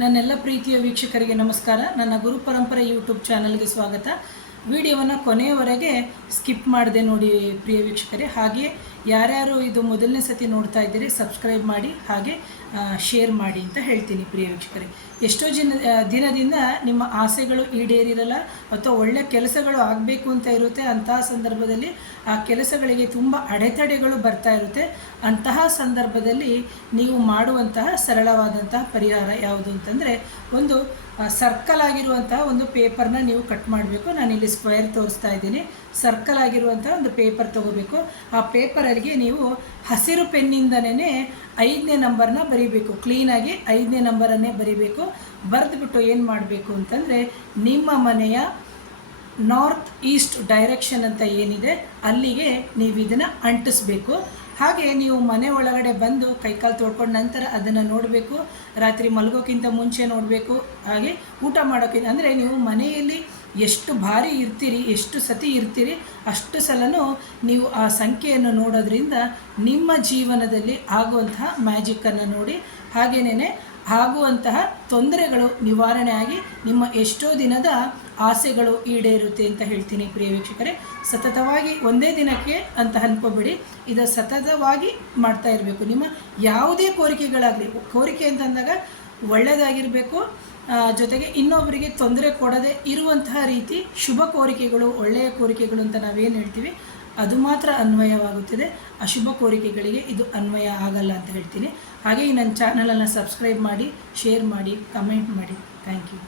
ನನ್ನೆಲ್ಲ ಪ್ರೀತಿಯ ವೀಕ್ಷಕರಿಗೆ ನಮಸ್ಕಾರ. ನನ್ನ ಗುರು ಪರಂಪರೆ ಯೂಟ್ಯೂಬ್ ಚಾನಲ್ಗೆ ಸ್ವಾಗತ. ವಿಡಿಯೋವನ್ನು ಕೊನೆಯವರೆಗೆ ಸ್ಕಿಪ್ ಮಾಡದೆ ನೋಡಿ ಪ್ರಿಯ ವೀಕ್ಷಕರೇ. ಹಾಗೆ ಯಾರ್ಯಾರು ಇದು ಮೊದಲನೇ ಸತಿ ನೋಡ್ತಾ ಇದ್ದೀರಿ ಸಬ್ಸ್ಕ್ರೈಬ್ ಮಾಡಿ, ಹಾಗೆ ಶೇರ್ ಮಾಡಿ ಅಂತ ಹೇಳ್ತೀನಿ ಪ್ರಿಯ ವೀಕ್ಷಕರೇ. ಎಷ್ಟೋ ದಿನದಿಂದ ನಿಮ್ಮ ಆಸೆಗಳು ಈಡೇರಿರಲ್ಲ ಅಥವಾ ಒಳ್ಳೆ ಕೆಲಸಗಳು ಆಗಬೇಕು ಅಂತ ಇರುತ್ತೆ. ಅಂತಹ ಸಂದರ್ಭದಲ್ಲಿ ಆ ಕೆಲಸಗಳಿಗೆ ತುಂಬ ಅಡೆತಡೆಗಳು ಬರ್ತಾ ಇರುತ್ತೆ. ಅಂತಹ ಸಂದರ್ಭದಲ್ಲಿ ನೀವು ಮಾಡುವಂತಹ ಸರಳವಾದಂತಹ ಪರಿಹಾರ ಯಾವುದು ಅಂತಂದರೆ, ಒಂದು ಸರ್ಕಲ್ ಆಗಿರುವಂತಹ ಒಂದು ಪೇಪರ್ನ ನೀವು ಕಟ್ ಮಾಡಬೇಕು. ನಾನಿಲ್ಲಿ ಸ್ಕ್ವೇರ್ ತೋರಿಸ್ತಾ ಇದ್ದೀನಿ. ಸರ್ಕಲ್ ಆಗಿರುವಂಥ ಒಂದು ಪೇಪರ್ ತೊಗೋಬೇಕು. ಆ ಪೇಪರಲ್ಲಿ ನೀವು ಹಸಿರು ಪೆನ್ನಿಂದನೇ 5ನೇ ನಂಬರ್ನ ಬರೀಬೇಕು. ಕ್ಲೀನಾಗಿ 5ನೇ ನಂಬರನ್ನೇ ಬರೀಬೇಕು. ಬರೆದುಬಿಟ್ಟು ಏನು ಮಾಡಬೇಕು ಅಂತಂದರೆ, ನಿಮ್ಮ ಮನೆಯ ನಾರ್ತ್ ಈಸ್ಟ್ ಡೈರೆಕ್ಷನ್ ಅಂತ ಏನಿದೆ ಅಲ್ಲಿಗೆ ನೀವು ಇದನ್ನು ಅಂಟಿಸ್ಬೇಕು. ಹಾಗೆ ನೀವು ಮನೆ ಒಳಗಡೆ ಬಂದು ಕೈಕಾಲು ತೊಳ್ಕೊಂಡ ನಂತರ ಅದನ್ನು ನೋಡಬೇಕು. ರಾತ್ರಿ ಮಲಗೋಕ್ಕಿಂತ ಮುಂಚೆ ನೋಡಬೇಕು. ಹಾಗೆ ಊಟ ಮಾಡೋಕ್ಕಿಂತ, ಅಂದರೆ ನೀವು ಮನೆಯಲ್ಲಿ ಎಷ್ಟು ಬಾರಿ ಇರ್ತೀರಿ, ಎಷ್ಟು ಸತಿ ಇರ್ತೀರಿ, ಅಷ್ಟು ಸಲನೂ ನೀವು ಆ ಸಂಖ್ಯೆಯನ್ನು ನೋಡೋದ್ರಿಂದ ನಿಮ್ಮ ಜೀವನದಲ್ಲಿ ಆಗುವಂತಹ ಮ್ಯಾಜಿಕ್ಕನ್ನು ನೋಡಿ, ಹಾಗೇನೇ ಆಗುವಂತಹ ತೊಂದರೆಗಳು ನಿವಾರಣೆ ಆಗಿ ನಿಮ್ಮ ಎಷ್ಟೋ ದಿನದ ಆಸೆಗಳು ಈಡೇರುತ್ತೆ ಅಂತ ಹೇಳ್ತೀನಿ ಪ್ರಿಯ ವೀಕ್ಷಕರೇ. ಸತತವಾಗಿ ಒಂದೇ ದಿನಕ್ಕೆ ಅಂತ ಅನ್ಕೋಬೇಡಿ, ಇದು ಸತತವಾಗಿ ಮಾಡ್ತಾ ಇರಬೇಕು. ನಿಮ್ಮ ಯಾವುದೇ ಕೋರಿಕೆಗಳಾಗಲಿ, ಕೋರಿಕೆ ಅಂತಂದಾಗ ಒಳ್ಳೆಯದಾಗಿರಬೇಕು, ಜೊತೆಗೆ ಇನ್ನೊಬ್ಬರಿಗೆ ತೊಂದರೆ ಕೊಡದೆ ಇರುವಂತಹ ರೀತಿ ಶುಭ ಕೋರಿಕೆಗಳು, ಒಳ್ಳೆಯ ಕೋರಿಕೆಗಳು ಅಂತ ನಾವೇನು ಹೇಳ್ತೀವಿ ಅದು ಮಾತ್ರ ಅನ್ವಯವಾಗುತ್ತದೆ. ಅಶುಭ ಕೋರಿಕೆಗಳಿಗೆ ಇದು ಅನ್ವಯ ಆಗಲ್ಲ ಅಂತ ಹೇಳ್ತೀನಿ. ಹಾಗೆ ಈ ನನ್ನ ಚಾನಲನ್ನು ಸಬ್ಸ್ಕ್ರೈಬ್ ಮಾಡಿ, ಶೇರ್ ಮಾಡಿ, ಕಮೆಂಟ್ ಮಾಡಿ. Thank you.